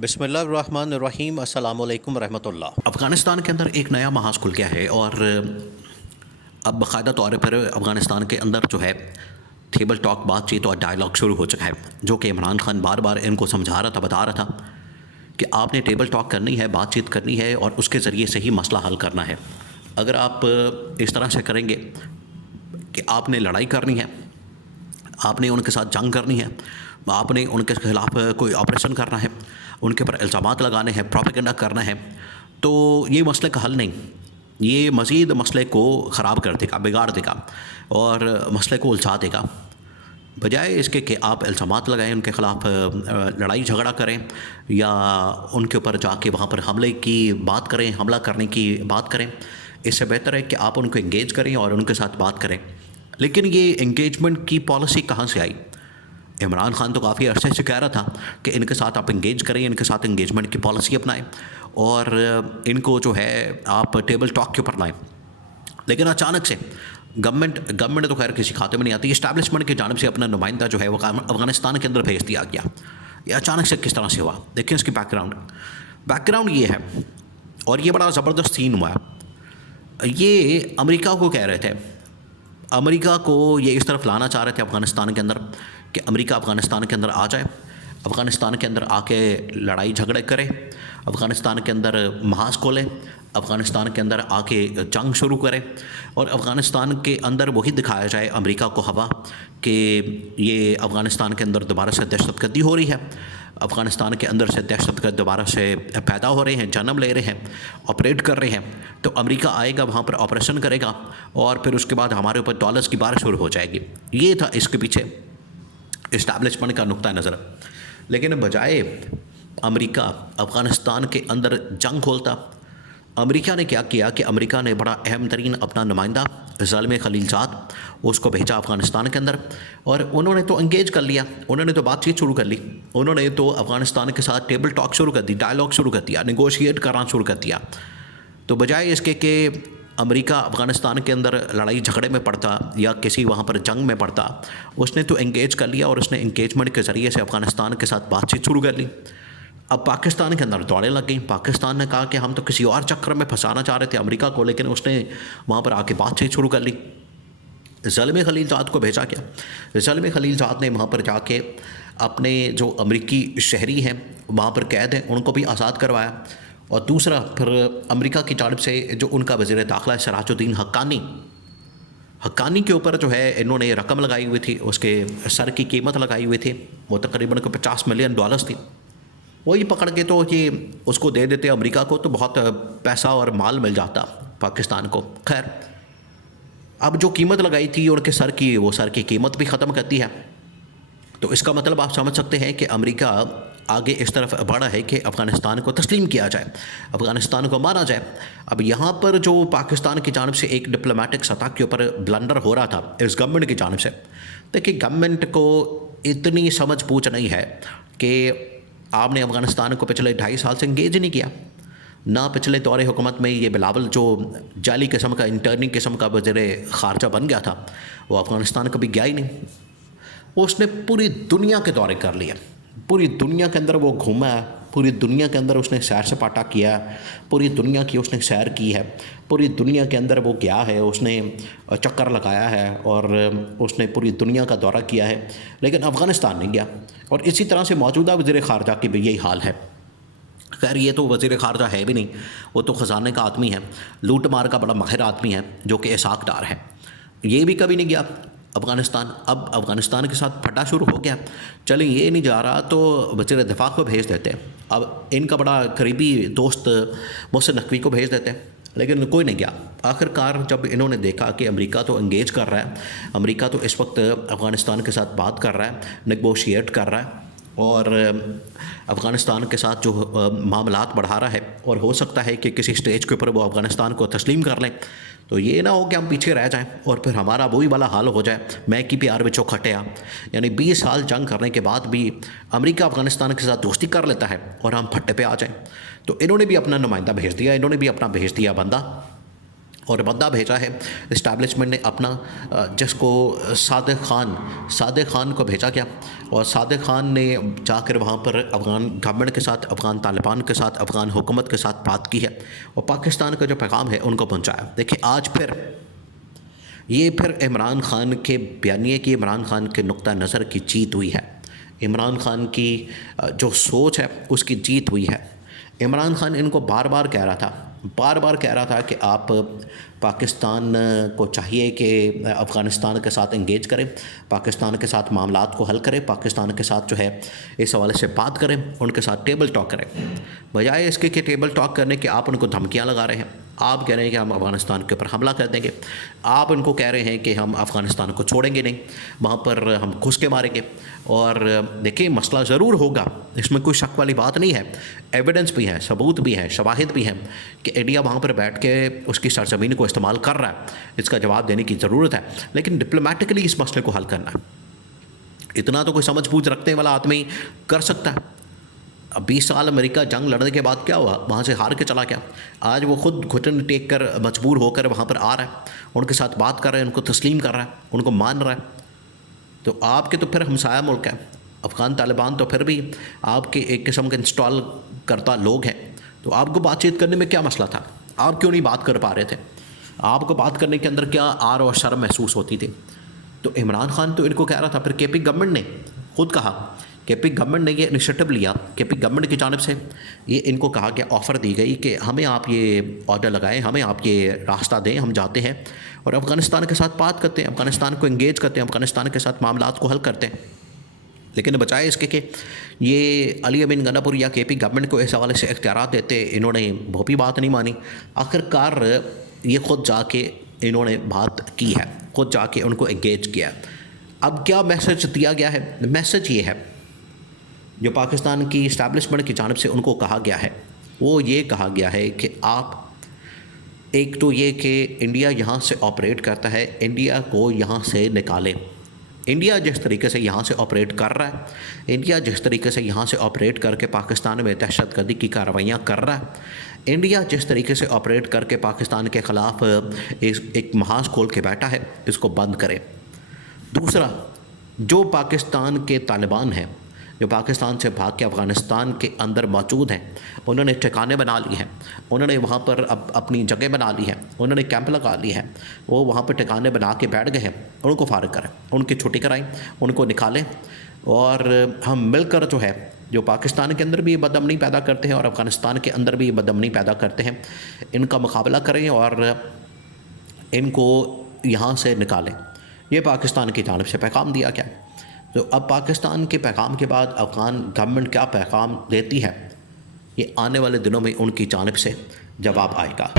बिस्मिल्लाहिर्रहमानिर्रहीम अस्सलामु अलैकुम रहमतुल्लाह। अफ़गानिस्तान के अंदर एक नया महाज खुल गया है और अब बाकायदा तौर पर अफ़गानिस्तान के अंदर जो है टेबल टॉक बातचीत और डायलॉग शुरू हो चुका है, जो कि इमरान खान बार बार इनको समझा रहा था, बता रहा था कि आपने टेबल टॉक करनी है, बातचीत करनी है और उसके ज़रिए से ही मसला हल करना है। अगर आप इस तरह से करेंगे कि आपने लड़ाई करनी है, आपने उनके साथ जंग करनी है, आपने उनके खिलाफ कोई ऑपरेशन करना है, उनके ऊपर इल्ज़ामात लगाने हैं, प्रोपेगेंडा करना है, तो ये मसले का हल नहीं, ये मज़ीद मसले को ख़राब कर देगा, बिगाड़ देगा और मसले को उलझा देगा। बजाय इसके कि आप इल्ज़ामात लगाएं, उनके ख़िलाफ़ लड़ाई झगड़ा करें या उनके ऊपर जाके वहाँ पर हमले की बात करें, हमला करने की बात करें, इससे बेहतर है कि आप उनको इंगेज करें और उनके साथ बात करें। लेकिन ये इंगेजमेंट की पॉलिसी कहाँ से आई? इमरान खान तो काफ़ी अरसे से कह रहा था कि इनके साथ आप इंगेज करें, इनके साथ इंगेजमेंट की पॉलिसी अपनाएं और इनको जो है आप टेबल टॉक के ऊपर लाएं। लेकिन अचानक से गवर्नमेंट तो खैर किसी खाते में नहीं आती, इस्टेब्लिशमेंट की जानिब से अपना नुमाइंदा जो है वो अफ़गानिस्तान के अंदर भेज दिया गया। ये अचानक से किस तरह से हुआ, देखिए इसकी बैकग्राउंड ये है और ये बड़ा ज़बरदस्त सीन हुआ है। ये अमेरिका को कह रहे थे, अमेरिका को ये इस तरफ लाना चाह रहे थे अफ़गानिस्तान के अंदर कि अमेरिका अफ़गानिस्तान के अंदर आ जाए, अफ़गानिस्तान के अंदर आके लड़ाई झगड़े करे, अफ़गानिस्तान के अंदर महाज खोले, अफ़गानिस्तान के अंदर आके जंग शुरू करे और अफ़गानिस्तान के अंदर वही दिखाया जाए अमेरिका को हवा कि ये अफ़गानिस्तान के अंदर दोबारा से दहशतगर्दी हो रही है, अफ़गानिस्तान के अंदर से दहशतगर्द दोबारा से पैदा हो रहे हैं, जन्म ले रहे हैं, ऑपरेट कर रहे हैं। तो अमेरिका आएगा, वहाँ पर ऑपरेशन करेगा और फिर उसके बाद हमारे ऊपर डॉलर्स की बारिश शुरू हो जाएगी। ये था इसके पीछे इस्टेब्लिशमेंट का नुक्ता नज़र। लेकिन बजाय अमेरिका अफ़गानिस्तान के अंदर जंग खोलता, अमेरिका ने क्या किया कि अमेरिका ने बड़ा अहम तरीन अपना नुमाइंदा ज़ालिम खलीलज़ाद उसको भेजा अफ़गानिस्तान के अंदर और उन्होंने तो इंगेज कर लिया, उन्होंने तो बातचीत शुरू कर ली, उन्होंने तो अफ़गानिस्तान के साथ टेबल टॉक शुरू कर दी, डायलॉग शुरू कर दिया, निगोशिएट करना शुरू कर दिया। तो बजाय इसके कि अमेरिका अफ़गानिस्तान के अंदर लड़ाई झगड़े में पड़ता या किसी वहाँ पर जंग में पड़ता, उसने तो इंगेज कर लिया और उसने इंगेजमेंट के ज़रिए से अफ़गानिस्तान के साथ बातचीत शुरू कर ली। अब पाकिस्तान के अंदर दौड़े लग गई, पाकिस्तान ने कहा कि हम तो किसी और चक्कर में फंसाना चाह रहे थे अमेरिका को, लेकिन उसने वहाँ पर आके बातचीत शुरू कर ली। ज़ालिम खलीलज़ाद को भेजा गया, ज़ालिम खलीलज़ाद ने वहाँ पर जाके अपने जो अमरीकी शहरी हैं वहाँ पर कैद हैं उनको भी आज़ाद करवाया और दूसरा फिर अमेरिका की जानिब से जो उनका वज़ीर दाखिला सिराजुद्दीन हक्कानी के ऊपर जो है इन्होंने रकम लगाई हुई थी, उसके सर की कीमत लगाई हुई थी, वो तकरीबन को $50 मिलियन थी। वही पकड़ के तो ये उसको दे देते अमेरिका को, तो बहुत पैसा और माल मिल जाता पाकिस्तान को। खैर, अब जो कीमत लगाई थी उनके सर की, वो सर की कीमत भी ख़त्म करती है। तो इसका मतलब आप समझ सकते हैं कि अमेरिका आगे इस तरफ बढ़ा है कि अफ़गानिस्तान को तस्लीम किया जाए, अफ़गानिस्तान को मारा जाए। अब यहाँ पर जो पाकिस्तान की जानिब से एक डिप्लोमेटिक सतह के ऊपर ब्लंडर हो रहा था इस गवर्नमेंट की जानिब से, देखिए गवर्नमेंट को इतनी समझ बूझ नहीं है कि आपने अफ़गानिस्तान को पिछले 2.5 साल से इंगेज नहीं किया ना। पिछले दौरे हुकूमत में ये बिलावल जो जाली किस्म का इंटर्निंग किस्म का वज़ीर ख़ारजा बन गया था, वो अफ़गानिस्तान कभी गया ही नहीं। उसने पूरी दुनिया के दौरे कर लिए, पूरी दुनिया के अंदर वो घूमा है, पूरी दुनिया के अंदर उसने सैर सपाटा किया, पूरी दुनिया की उसने सैर की है, पूरी दुनिया के अंदर वो गया है, उसने चक्कर लगाया है और उसने पूरी दुनिया का दौरा किया है, लेकिन अफ़गानिस्तान नहीं गया। और इसी तरह से मौजूदा वज़ीर ख़ारजा की भी यही हाल है। खैर, ये तो वज़ीर ख़ारजा है भी नहीं, वो तो ख़जाने का आदमी है, लूट मार का बड़ा माहिर आदमी है जो कि इसाक डार है। ये भी कभी नहीं गया अफ़गानिस्तान। अब अफ़गानिस्तान के साथ फटा शुरू हो गया, चलें ये नहीं जा रहा तो वज़ीर दिफ़ा को भेज देते हैं, अब इनका बड़ा करीबी दोस्त मोहसिन नकवी को भेज देते हैं, लेकिन कोई नहीं गया। आखिरकार जब इन्होंने देखा कि अमेरिका तो इंगेज कर रहा है, अमेरिका तो इस वक्त अफ़गानिस्तान के साथ बात कर रहा है, नेगोशिएट कर रहा है और अफ़गानिस्तान के साथ जो मामलात बढ़ा रहा है और हो सकता है कि किसी स्टेज के ऊपर वो अफ़गानिस्तान को तस्लीम कर लें, तो ये ना हो कि हम पीछे रह जाएं और फिर हमारा वही वाला हाल हो जाए, मैं की प्यार में खटिया, यानी 20 साल जंग करने के बाद भी अमेरिका अफ़गानिस्तान के साथ दोस्ती कर लेता है और हम फट्टे पे आ जाएं। तो इन्होंने भी अपना नुमाइंदा भेज दिया, इन्होंने भी अपना भेज दिया बंदा और बंदा भेजा है इस्टेब्लिशमेंट ने अपना, जिसको सादिक खान को भेजा गया, और सादिक खान ने जाकर वहाँ पर अफ़गान गवर्नमेंट के साथ, अफ़गान तालिबान के साथ, अफ़गान हुकूमत के साथ बात की है और पाकिस्तान का जो पैगाम है उनको पहुँचाया। देखिए आज फिर इमरान खान के बयानिए की, इमरान खान के नुक्ता नज़र की जीत हुई है। इमरान खान की जो सोच है उसकी जीत हुई है। इमरान खान इनको बार बार कह रहा था कि आप पाकिस्तान को चाहिए कि अफ़गानिस्तान के साथ इंगेज करें, पाकिस्तान के साथ मामलात को हल करें, पाकिस्तान के साथ जो है इस हवाले से बात करें, उनके साथ टेबल टॉक करें। बजाय इसके कि टेबल टॉक करने के आप उनको धमकियां लगा रहे हैं। आप कह रहे हैं कि हम अफ़गानिस्तान के ऊपर हमला कर देंगे, आप उनको कह रहे हैं कि हम अफ़गानिस्तान को छोड़ेंगे नहीं, वहाँ पर हम घुस के मारेंगे। और देखिए मसला ज़रूर होगा, इसमें कोई शक वाली बात नहीं है, एविडेंस भी है, सबूत भी है, शवाहिद भी हैं कि इंडिया वहाँ पर बैठ के उसकी सरजमीन को इस्तेमाल कर रहा है। इसका जवाब देने की ज़रूरत है, लेकिन डिप्लोमेटिकली इस मसले को हल करना है। इतना तो कोई समझ बूझ रखने वाला आदमी कर सकता है। अब 20 साल अमेरिका जंग लड़ने के बाद क्या हुआ, वहाँ से हार के चला गया। आज वो खुद घुटन टेक कर मजबूर होकर वहाँ पर आ रहा है, उनके साथ बात कर रहे हैं, उनको तस्लीम कर रहा है, उनको मान रहा है। तो आपके तो फिर हमसाया मुल्क है अफ़गान तालिबान, तो फिर भी आपके एक किस्म के इंस्टॉल करता लोग हैं। तो आपको बातचीत करने में क्या मसला था? आप क्यों नहीं बात कर पा रहे थे? आपको बात करने के अंदर क्या आर और शर्म महसूस होती थी? तो इमरान खान तो इनको कह रहा था, फिर केपी गवर्नमेंट ने खुद कहा, केपी गवर्नमेंट ने ये इनिशिएटिव लिया, केपी गवर्नमेंट की जानिब से ये इनको कहा गया, ऑफ़र दी गई कि हमें आप ये ऑर्डर लगाएं, हमें आप ये रास्ता दें, हम जाते हैं और अफ़गानिस्तान के साथ बात करते हैं, अफ़गानिस्तान को इंगेज करते हैं, अफ़गानिस्तान के साथ मामलात को हल करते हैं। लेकिन बजाय इसके कि ये अली अमीन गनापुर या केपी गवर्नमेंट को इस हवाले से इख्तियार देते, इन्होंने वो भी बात नहीं मानी। आखिरकार ये ख़ुद जाके इन्होंने बात की है, ख़ुद जाके उनको इंगेज किया। अब क्या मैसेज दिया गया है? मैसेज ये है, जो पाकिस्तान की इस्टेब्लिशमेंट की जानिब से उनको कहा गया है, वो ये कहा गया है कि आप, एक तो ये कि इंडिया यहाँ से ऑपरेट करता है, इंडिया को यहाँ से निकालें। इंडिया जिस तरीके से यहाँ से ऑपरेट कर रहा है, इंडिया जिस तरीके से यहाँ से ऑपरेट करके पाकिस्तान में दहशतगर्दी की कार्रवाइयाँ कर रहा है, इंडिया जिस तरीके से ऑपरेट करके पाकिस्तान के ख़िलाफ़ एक महाज खोल के बैठा है, इसको बंद करें। दूसरा, जो पाकिस्तान के तालिबान हैं, जो पाकिस्तान से भाग के अफ़गानिस्तान के अंदर मौजूद हैं, उन्होंने ठिकाने बना लिए हैं, उन्होंने वहाँ पर अपनी जगह बना ली है, उन्होंने कैंप लगा ली है, वो वहाँ पर ठिकाने बना के बैठ गए हैं। उनको फारिग करें, उनकी छुट्टी कराएं, उनको निकालें और हम मिलकर जो है, जो पाकिस्तान के अंदर भी बदअमनी पैदा करते हैं और अफ़गानिस्तान के अंदर भी बदअमनी पैदा करते हैं, इनका मुकाबला करें और इनको यहाँ से निकालें। ये पाकिस्तान की जानिब से पैगाम दिया गया है। तो अब पाकिस्तान के पैगाम के बाद अफ़गान गवर्नमेंट क्या पैगाम देती है, ये आने वाले दिनों में उनकी जानिब से जवाब आएगा।